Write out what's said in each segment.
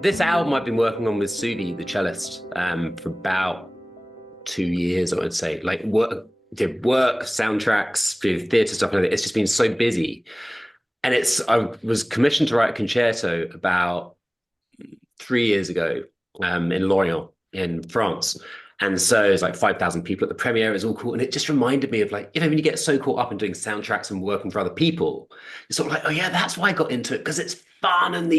this album I've been working on with Suvi, the cellist, for about 2 years, I would say. Like did work, soundtracks, did theatre stuff, and it's just been so busy. And I was commissioned to write a concerto about 3 years ago, in Lorient in France. And so it's like 5,000 people at the premiere. It was all cool. And it just reminded me of, like, when you get so caught up in doing soundtracks and working for other people, it's sort of like, oh yeah, that's why I got into it, because it's fun. And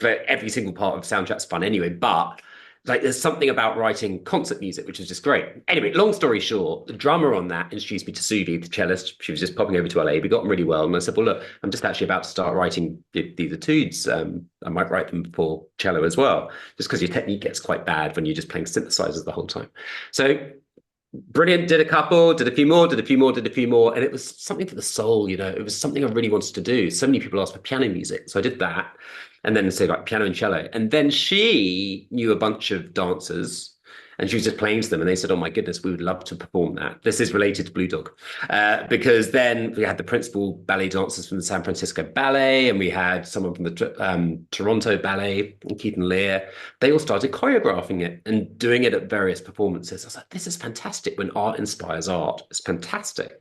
every single part of soundtrack's fun anyway, but like there's something about writing concert music, which is just great. Anyway, long story short, the drummer on that introduced me to Suvi, the cellist. She was just popping over to LA. We got on really well. And I said, well, look, I'm just actually about to start writing these etudes. I might write them for cello as well, just because your technique gets quite bad when you're just playing synthesizers the whole time. So brilliant, did a couple, did a few more, did a few more, did a few more. And it was something for the soul, it was something I really wanted to do. So many people asked for piano music. So I did that. And then say like piano and cello. And then she knew a bunch of dancers and she was just playing to them. And they said, oh my goodness, we would love to perform that. This is related to Blue Dog. Because then we had the principal ballet dancers from the San Francisco Ballet, and we had someone from the Toronto Ballet, Keith and Lear. They all started choreographing it and doing it at various performances. I was like, this is fantastic. When art inspires art, it's fantastic.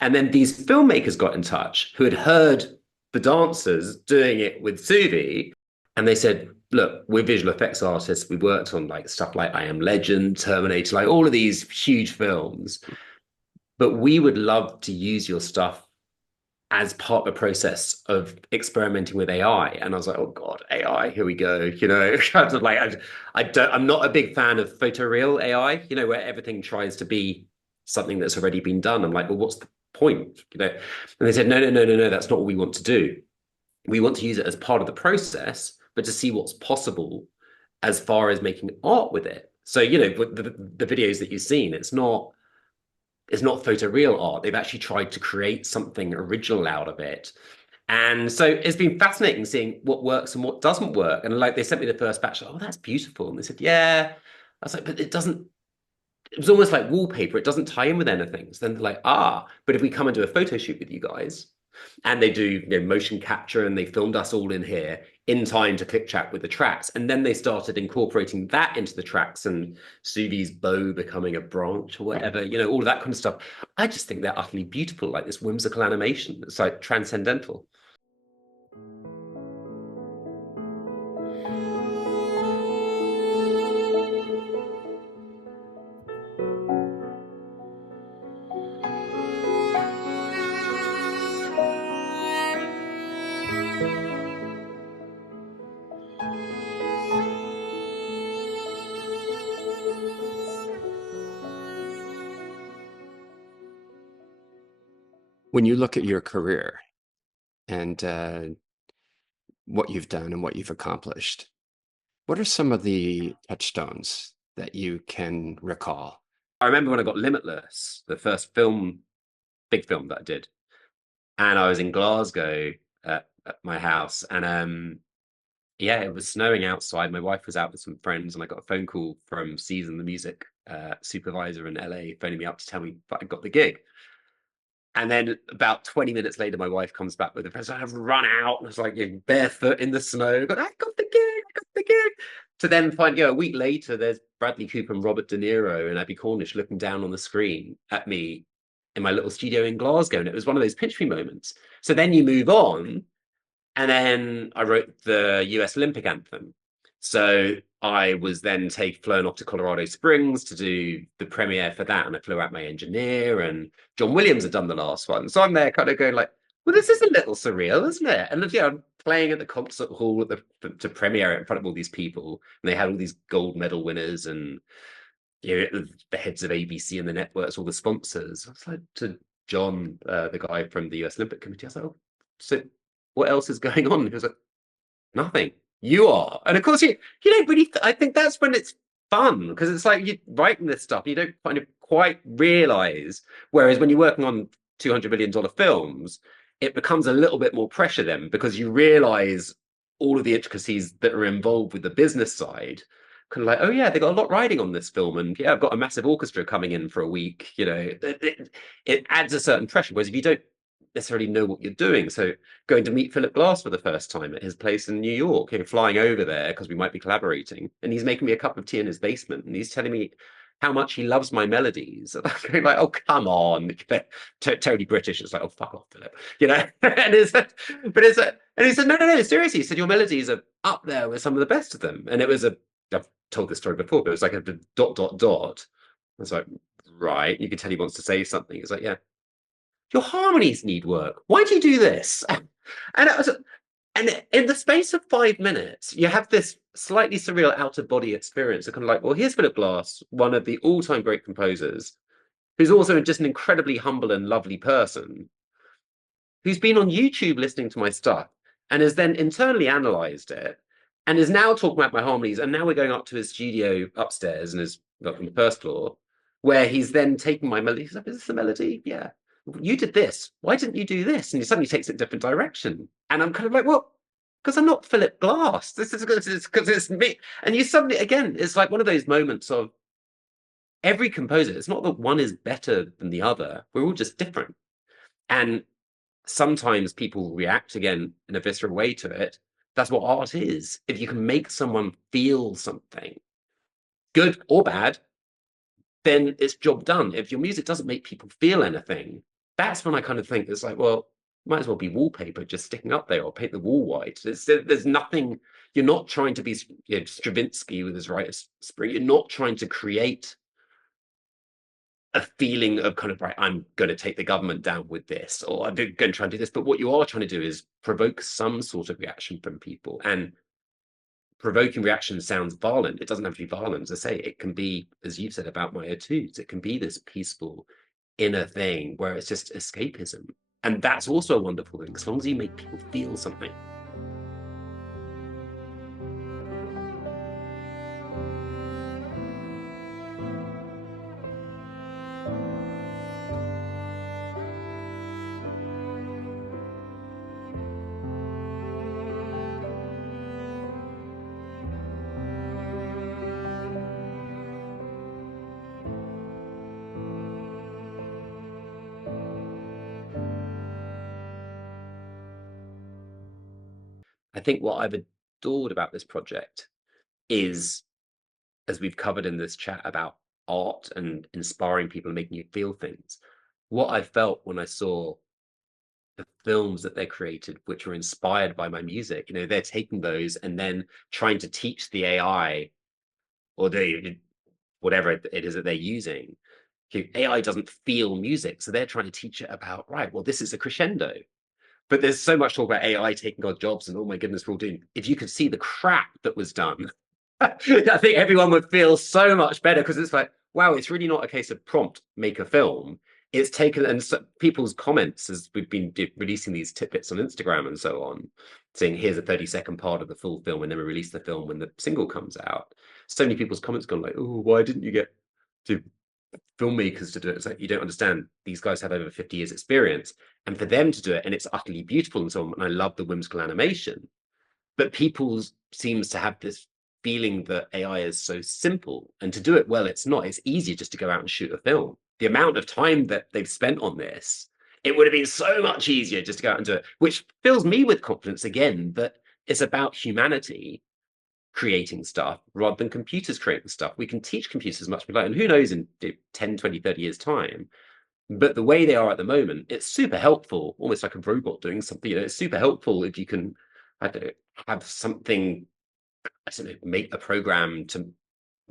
And then these filmmakers got in touch who had heard the dancers doing it with Suvi, and they said, look, we're visual effects artists. We worked on like stuff like I Am Legend, Terminator, like all of these huge films, but we would love to use your stuff as part of the process of experimenting with AI. And I was like, oh God, AI, here we go. Kind of like, I'm not a big fan of photoreal AI, where everything tries to be something that's already been done. I'm like, well, what's the point? And they said, no, no, no, no, no, that's not what we want to do. We want to use it as part of the process, but to see what's possible as far as making art with it. So, the videos that you've seen, it's not photoreal art. They've actually tried to create something original out of it. And so it's been fascinating seeing what works and what doesn't work. And like they sent me the first batch, oh, that's beautiful. And they said, yeah. I was like, but it was almost like wallpaper. It doesn't tie in with anything. So then they're like, but if we come and do a photo shoot with you guys, and they do motion capture, and they filmed us all in here in time to click track with the tracks. And then they started incorporating that into the tracks, and Suvi's bow becoming a branch or whatever, all of that kind of stuff. I just think they're utterly beautiful, like this whimsical animation. It's like transcendental. When you look at your career and what you've done and what you've accomplished, what are some of the touchstones that you can recall? I remember when I got Limitless, the first big film that I did, and I was in Glasgow at my house, and yeah, it was snowing outside. My wife was out with some friends, and I got a phone call from Season, the music supervisor in LA, phoning me up to tell me that I got the gig. And then about 20 minutes later, my wife comes back with a present. I've run out. And I was like, barefoot in the snow. I got the gig. I got the gig. To then find, a week later, there's Bradley Cooper and Robert De Niro and Abby Cornish looking down on the screen at me in my little studio in Glasgow. And it was one of those pinch me moments. So then you move on. And then I wrote the US Olympic anthem. So I was then flown off to Colorado Springs to do the premiere for that. And I flew out my engineer, and John Williams had done the last one. So I'm there kind of going like, well, this is a little surreal, isn't it? And I'm playing at the concert hall to premiere it in front of all these people. And they had all these gold medal winners and the heads of ABC and the networks, all the sponsors. I was like to John, the guy from the US Olympic Committee, I was like, oh, so what else is going on? He was like, nothing. You are. And of course, you don't really, I think that's when it's fun, because it's like you're writing this stuff, you don't kind of quite realize. Whereas when you're working on $200 million films, it becomes a little bit more pressure then, because you realize all of the intricacies that are involved with the business side. Kind of like, oh yeah, they got a lot riding on this film, and yeah, I've got a massive orchestra coming in for a week. It adds a certain pressure. Whereas if you don't necessarily know what you're doing. So going to meet Philip Glass for the first time at his place in New York, flying over there because we might be collaborating, and he's making me a cup of tea in his basement, and he's telling me how much he loves my melodies. And I'm going like, oh, come on. Totally British. It's like, oh, fuck off, Philip. And and he said, no, no, no, seriously. He said, your melodies are up there with some of the best of them. And I've told this story before, but it was like a dot, dot, dot. I was like, right. You can tell he wants to say something. He's like, yeah, your harmonies need work. Why do you do this? And in the space of 5 minutes, you have this slightly surreal out of body experience. Of kind of like, well, here's Philip Glass, one of the all time great composers, who's also just an incredibly humble and lovely person, who's been on YouTube listening to my stuff and has then internally analyzed it and is now talking about my harmonies. And now we're going up to his studio upstairs and his on the first floor, where he's then taking my melody. He's like, is this the melody? Yeah. You did this. Why didn't you do this? And he suddenly takes it a different direction. And I'm kind of like, well, because I'm not Philip Glass. This is because it's me. And you suddenly, again, it's like one of those moments of every composer. It's not that one is better than the other. We're all just different. And sometimes people react again in a visceral way to it. That's what art is. If you can make someone feel something, good or bad, then it's job done. If your music doesn't make people feel anything, that's when I kind of think it's like, well, might as well be wallpaper just sticking up there or paint the wall white. There's nothing, you're not trying to be Stravinsky with his writer's spring. You're not trying to create a feeling of kind of, right, I'm going to take the government down with this, or I'm going to try and do this. But what you are trying to do is provoke some sort of reaction from people. And provoking reaction sounds violent. It doesn't have to be violent. As I say, it can be, as you've said about my etudes, it can be this peaceful inner thing where it's just escapism. And that's also a wonderful thing, as long as you make people feel something. I think what I've adored about this project is, as we've covered in this chat about art and inspiring people and making you feel things, what I felt when I saw the films that they created, which were inspired by my music, they're taking those and then trying to teach the AI or the whatever it is that they're using. AI doesn't feel music, so they're trying to teach it about, right, well, this is a crescendo. But there's so much talk about AI taking our jobs, and oh my goodness, we're all doing. If you could see the crap that was done, I think everyone would feel so much better, because it's like, wow, it's really not a case of prompt, make a film. It's taken, and so people's comments as we've been releasing these tidbits on Instagram and so on, saying here's a 30-second part of the full film, and then we release the film when the single comes out. So many people's comments gone like, oh, why didn't you get to filmmakers to do it? It's like, you don't understand. These guys have over 50 years experience, and for them to do it, and it's utterly beautiful and so on. And I love the whimsical animation, but people seems to have this feeling that AI is so simple, and to do it well, it's not. It's easier just to go out and shoot a film. The amount of time that they've spent on this, it would have been so much easier just to go out and do it, which fills me with confidence again that it's about humanity creating stuff rather than computers creating stuff. We can teach computers as much as we like, and who knows in 10, 20, 30 years time. But the way they are at the moment, it's super helpful, almost like a robot doing something. It's super helpful if you can, I don't know, have something, I don't know, make a program to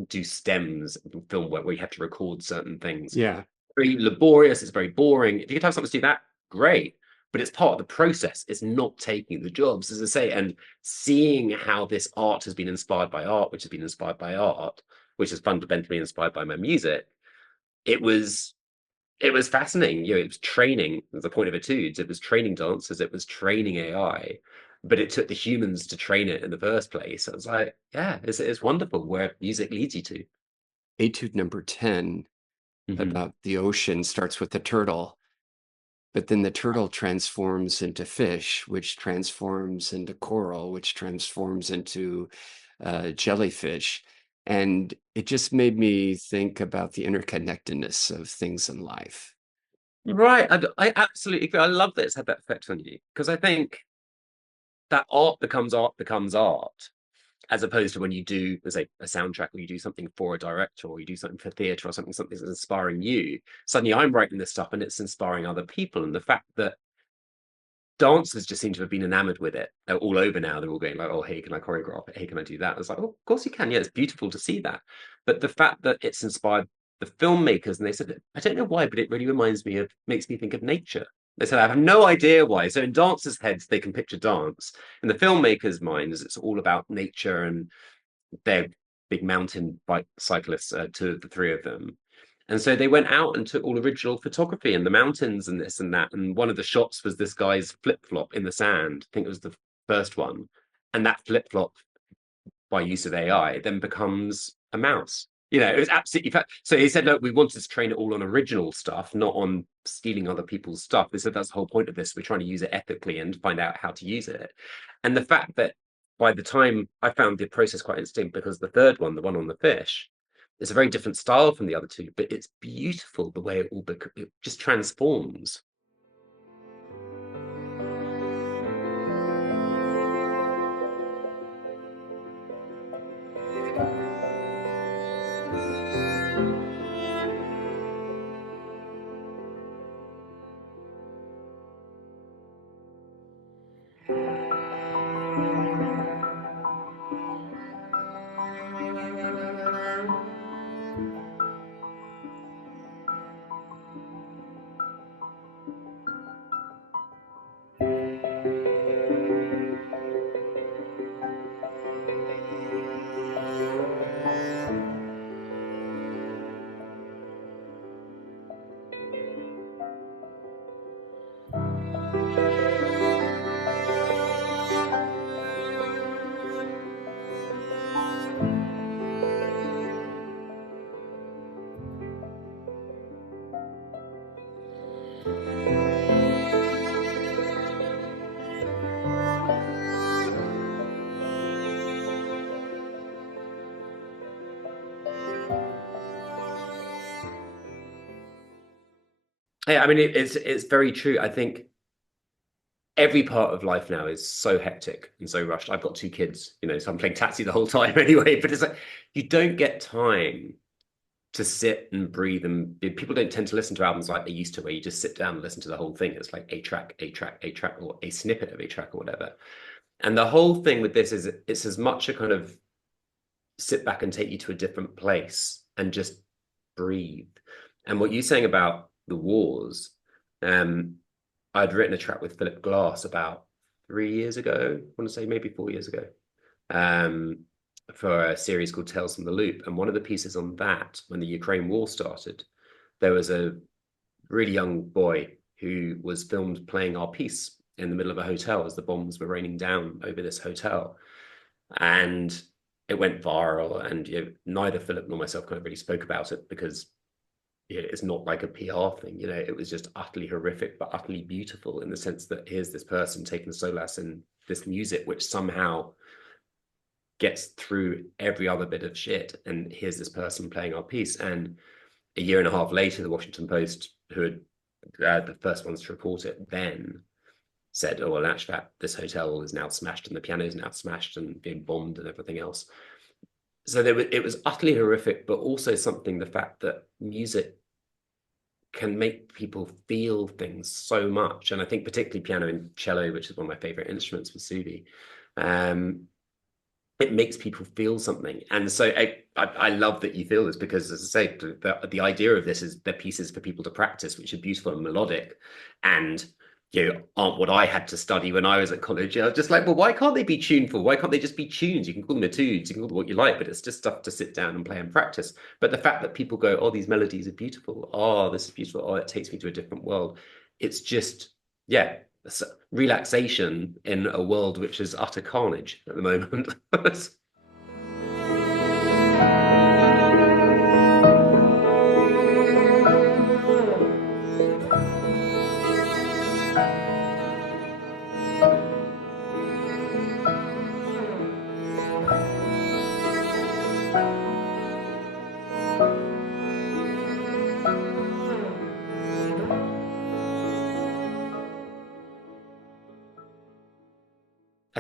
do stems in film where you have to record certain things. Yeah. Very laborious, it's very boring. If you could have something to do that, great. But it's part of the process. It's not taking the jobs, as I say, and seeing how this art has been inspired by art, which has been inspired by art, which is fundamentally inspired by my music. It was fascinating. It was training. The point of Etudes, it was training dancers. It was training AI, but it took the humans to train it in the first place. I was like, yeah, it's wonderful where music leads you to. Etude number 10 Mm-hmm. about the ocean starts with the turtle, but then the turtle transforms into fish, which transforms into coral, which transforms into jellyfish. And it just made me think about the interconnectedness of things in life. Right. I absolutely agree. I love that it's had that effect on you because I think that art becomes art, as opposed to when you do, let's say, a soundtrack or you do something for a director or you do something for theatre or something that's inspiring you. Suddenly I'm writing this stuff and it's inspiring other people. And the fact that dancers just seem to have been enamored with it. They're all over now. They're all going like, "Oh, hey, can I choreograph it? Hey, can I do that?" It's like, "Oh, of course you can. Yeah, it's beautiful to see that." But the fact that it's inspired the filmmakers, and they said, I don't know why, but it really makes me think of nature. They said, I have no idea why. So in dancers' heads, they can picture dance. In the filmmakers' minds, it's all about nature, and they're big mountain bike cyclists, two of the three of them. And so they went out and took all original photography in the mountains and this and that. And one of the shots was this guy's flip flop in the sand. I think it was the first one. And that flip flop, by use of AI, then becomes a mouse. It was absolutely so he said, look, we wanted to train it all on original stuff, not on stealing other people's stuff. They said that's the whole point of this. We're trying to use it ethically and find out how to use it. And the fact that by the time I found the process quite interesting, because the third one, the one on the fish, it's a very different style from the other two, but it's beautiful the way it just transforms. Yeah, I mean, it's very true. I think every part of life now is so hectic and so rushed. I've got two kids, so I'm playing taxi the whole time anyway. But it's like you don't get time to sit and breathe, and people don't tend to listen to albums like they used to, where you just sit down and listen to the whole thing. It's like a track, a track, a track, or a snippet of a track or whatever. And the whole thing with this is it's as much a kind of sit back and take you to a different place and just breathe. And what you're saying about the wars, um, I'd written a track with Philip Glass about 3 years ago, I want to say maybe 4 years ago, um, for a series called Tales from the Loop. And one of the pieces on that, when the Ukraine war started, there was a really young boy who was filmed playing our piece in the middle of a hotel as the bombs were raining down over this hotel. And it went viral. And neither Philip nor myself kind of really spoke about it because it's not like a PR thing. It was just utterly horrific, but utterly beautiful in the sense that here's this person taking solace in this music, which somehow gets through every other bit of shit. And here's this person playing our piece. And a year and a half later, the Washington Post, who had the first ones to report it, then said, "Oh well, actually, this hotel is now smashed, and the piano is now smashed and being bombed and everything else." So it was utterly horrific, but also something. The fact that music can make people feel things so much, and I think particularly piano and cello, which is one of my favorite instruments for Sudi, um, it makes people feel something. And so I love that you feel this because, as I say, the idea of this is they're pieces for people to practice, which are beautiful and melodic, and aren't what I had to study when I was at college. I was just like, well, why can't they be tuneful? Why can't they just be tunes? You can call them etudes, you can call them what you like, but it's just stuff to sit down and play and practice. But the fact that people go, oh, these melodies are beautiful. Oh, this is beautiful. Oh, it takes me to a different world. It's just, yeah, relaxation in a world which is utter carnage at the moment.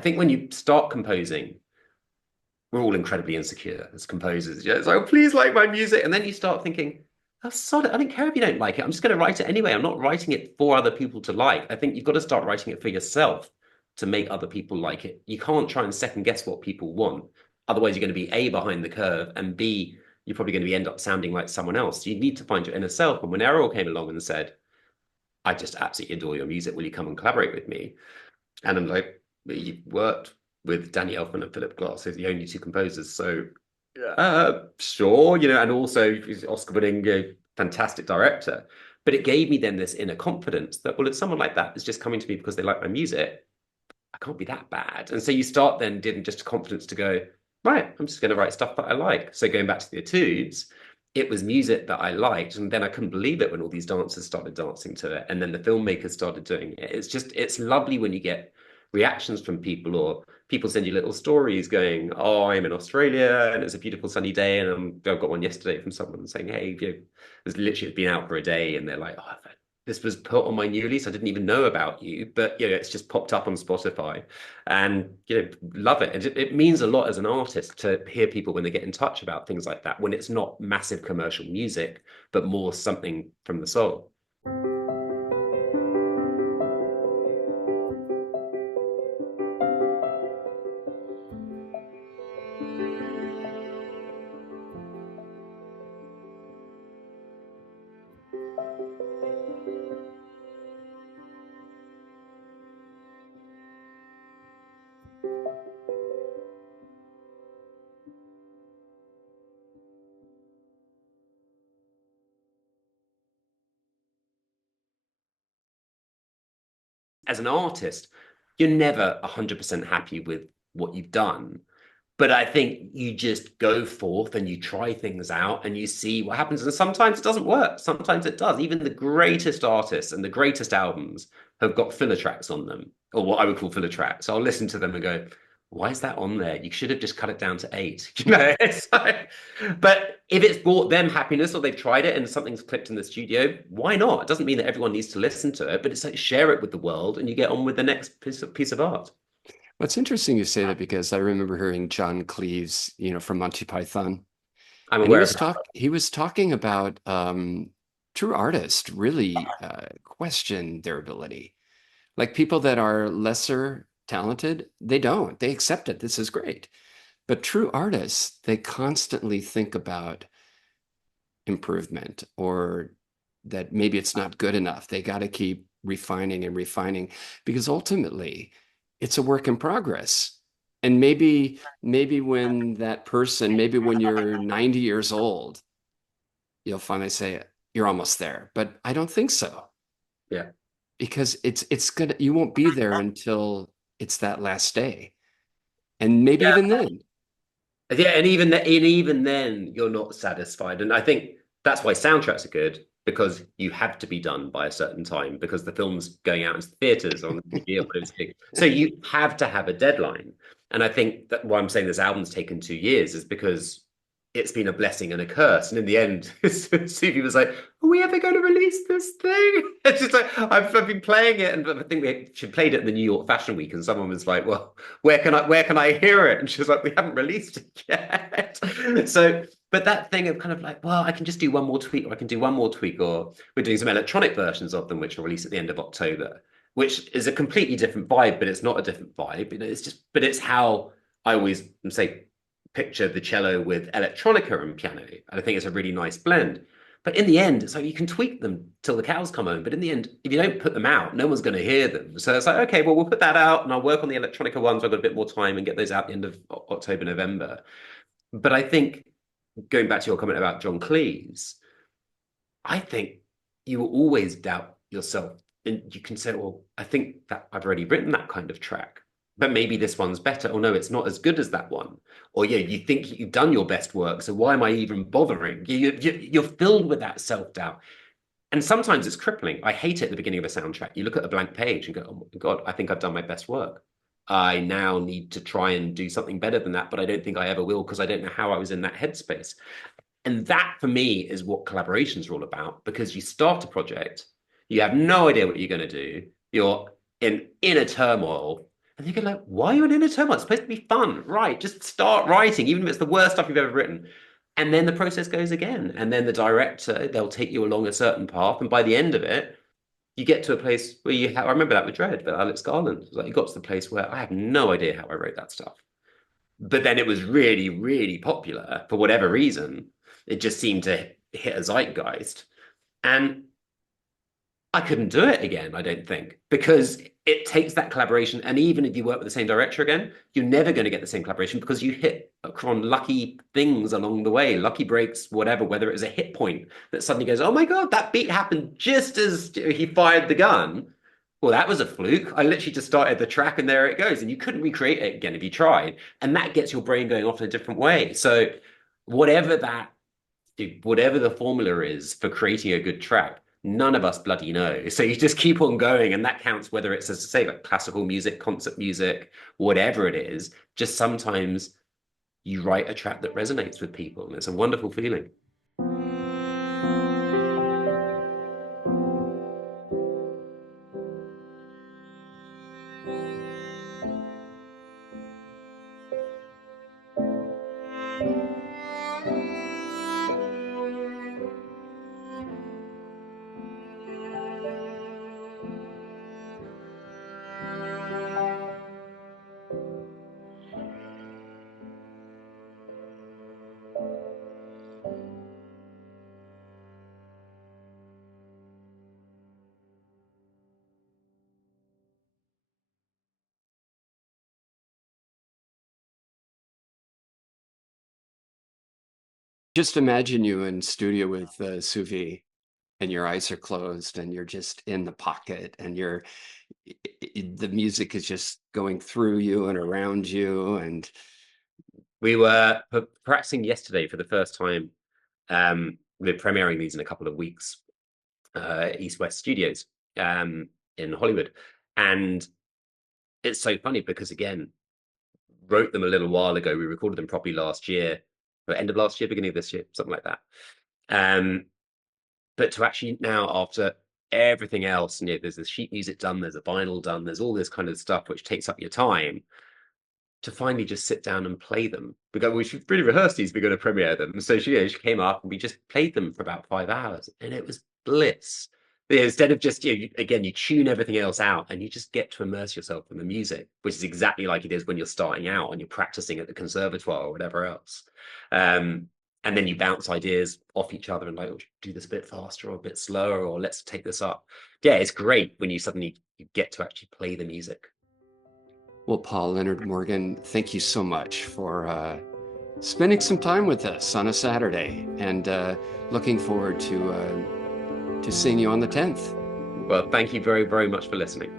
think when you start composing, we're all incredibly insecure as composers. Yeah, it's like, oh, please like my music. And then you start thinking, oh, sod it. I don't care if you don't like it. I'm just going to write it anyway. I'm not writing it for other people to like. I think you've got to start writing it for yourself to make other people like it. You can't try and second guess what people want. Otherwise, you're going to be A, behind the curve, and B, you're probably going to end up sounding like someone else. You need to find your inner self. And when Errol came along and said, I just absolutely adore your music. Will you come and collaborate with me? And I'm like, you've worked with Danny Elfman and Philip Glass, who's the only two composers. So, sure, and also he's Oscar-winning, fantastic director. But it gave me then this inner confidence that, well, if someone like that is just coming to me because they like my music, I can't be that bad. And so you start then getting just confidence to go, right, I'm just going to write stuff that I like. So going back to the Etudes, it was music that I liked. And then I couldn't believe it when all these dancers started dancing to it. And then the filmmakers started doing it. It's lovely when you get reactions from people, or people send you little stories going, oh, I'm in Australia and it's a beautiful sunny day. And I've got one yesterday from someone saying, hey, it's literally been out for a day. And they're like, oh, this was put on my new release. I didn't even know about you, but it's just popped up on Spotify, and love it. And it means a lot as an artist to hear people when they get in touch about things like that, when it's not massive commercial music, but more something from the soul. As an artist, you're never 100% happy with what you've done. But I think you just go forth and you try things out and you see what happens. And sometimes it doesn't work. Sometimes it does. Even the greatest artists and the greatest albums have got filler tracks on them, or what I would call filler tracks. I'll listen to them and go, why is that on there? You should have just cut it down to 8. It's like, but if it's brought them happiness, or they've tried it and something's clicked in the studio, why not? It doesn't mean that everyone needs to listen to it, but it's like, share it with the world and you get on with the next piece of art. Well, it's interesting you say that because I remember hearing John Cleese, from Monty Python, I'm and he aware of was that. talking about true artists really question their ability. Like people that are lesser talented, they don't. They accept it. This is great. But true artists, they constantly think about improvement, or that maybe it's not good enough. They got to keep refining and refining, because ultimately it's a work in progress. And maybe when that person, maybe when you're 90 years old, you'll finally say you're almost there. But I don't think so, Yeah. because it's gonna, you won't be there until it's that last day. And maybe Yeah. even then. Yeah, and even then, you're not satisfied. And I think that's why soundtracks are good, because you have to be done by a certain time, because the film's going out into theaters on TV or whatever it's doing. So you have to have a deadline. And I think that why I'm saying this album's taken 2 years is because it's been a blessing and a curse. And in the end, Suvi was like, "Are we ever going to release this thing?" It's just like I've been playing it, and I think she played it in the New York Fashion Week, and someone was like, "Well, where can I hear it?" And she was like, "We haven't released it yet." So, but that thing of kind of like, well, I can just do one more tweak, or I can do one more tweak, or we're doing some electronic versions of them, which will release at the end of October, which is a completely different vibe, but it's not a different vibe. It's just, but it's how I always say picture the cello with electronica and piano. And I think it's a really nice blend. But in the end, it's like you can tweak them till the cows come home. But in the end, if you don't put them out, no one's going to hear them. So it's like, okay, well, we'll put that out and I'll work on the electronica ones. I've got a bit more time and get those out at the end of October, November. But I think going back to your comment about John Cleese, I think you will always doubt yourself. And you can say, well, I think that I've already written that kind of track, but maybe this one's better. Or no, it's not as good as that one. Or yeah, you think you've done your best work. So why am I even bothering? You're filled with that self-doubt. And sometimes it's crippling. I hate it at the beginning of a soundtrack. You look at a blank page and go, oh my God, I think I've done my best work. I now need to try and do something better than that, but I don't think I ever will, because I don't know how I was in that headspace. And that for me is what collaborations are all about, because you start a project, you have no idea what you're going to do, you're in inner turmoil, And you go like, why are you in inner turmoil? It's supposed to be fun, right? Just start writing, even if it's the worst stuff you've ever written. And then the process goes again. And then the director, they'll take you along a certain path. And by the end of it, you get to a place where you have, I remember that with Dread, but Alex Garland. Like you got to the place where I have no idea how I wrote that stuff. But then it was really, really popular for whatever reason. It just seemed to hit a zeitgeist. And I couldn't do it again, I don't think, because it takes that collaboration. And even if you work with the same director again, you're never going to get the same collaboration because you hit on lucky things along the way, lucky breaks, whatever, whether it was a hit point that suddenly goes, oh my God, that beat happened just as he fired the gun. Well, that was a fluke. I literally just started the track and there it goes. And you couldn't recreate it again if you tried. And that gets your brain going off in a different way. So whatever that whatever the formula is for creating a good track, none of us bloody know. So you just keep on going, and that counts whether it's, as I say, like classical music, concert music, whatever it is. Just sometimes you write a track that resonates with people, and it's a wonderful feeling. Just imagine you in studio with Suvi and your eyes are closed and you're just in the pocket and the music is just going through you and around you. And We were practicing yesterday for the first time. We're premiering these in a couple of weeks, East West Studios in Hollywood. And it's so funny because, again, wrote them a little while ago. We recorded them properly last year, or end of last year, beginning of this year, something like that. Um, but to actually now, after everything else, and there's the sheet music done, there's a vinyl done, there's all this kind of stuff which takes up your time, to finally just sit down and play them. Because we should really rehearse these, we're going to premiere them. So she came up and we just played them for about 5 hours, and it was bliss. Instead of just, again, you tune everything else out and you just get to immerse yourself in the music, which is exactly like it is when you're starting out and you're practicing at the conservatoire or whatever else. And then you bounce ideas off each other and like, oh, do this a bit faster or a bit slower, or let's take this up. Yeah, it's great when you suddenly get to actually play the music. well, Paul Leonard-Morgan, thank you so much for spending some time with us on a Saturday, and looking forward to seeing you on the 10th. Well, thank you very, very much for listening.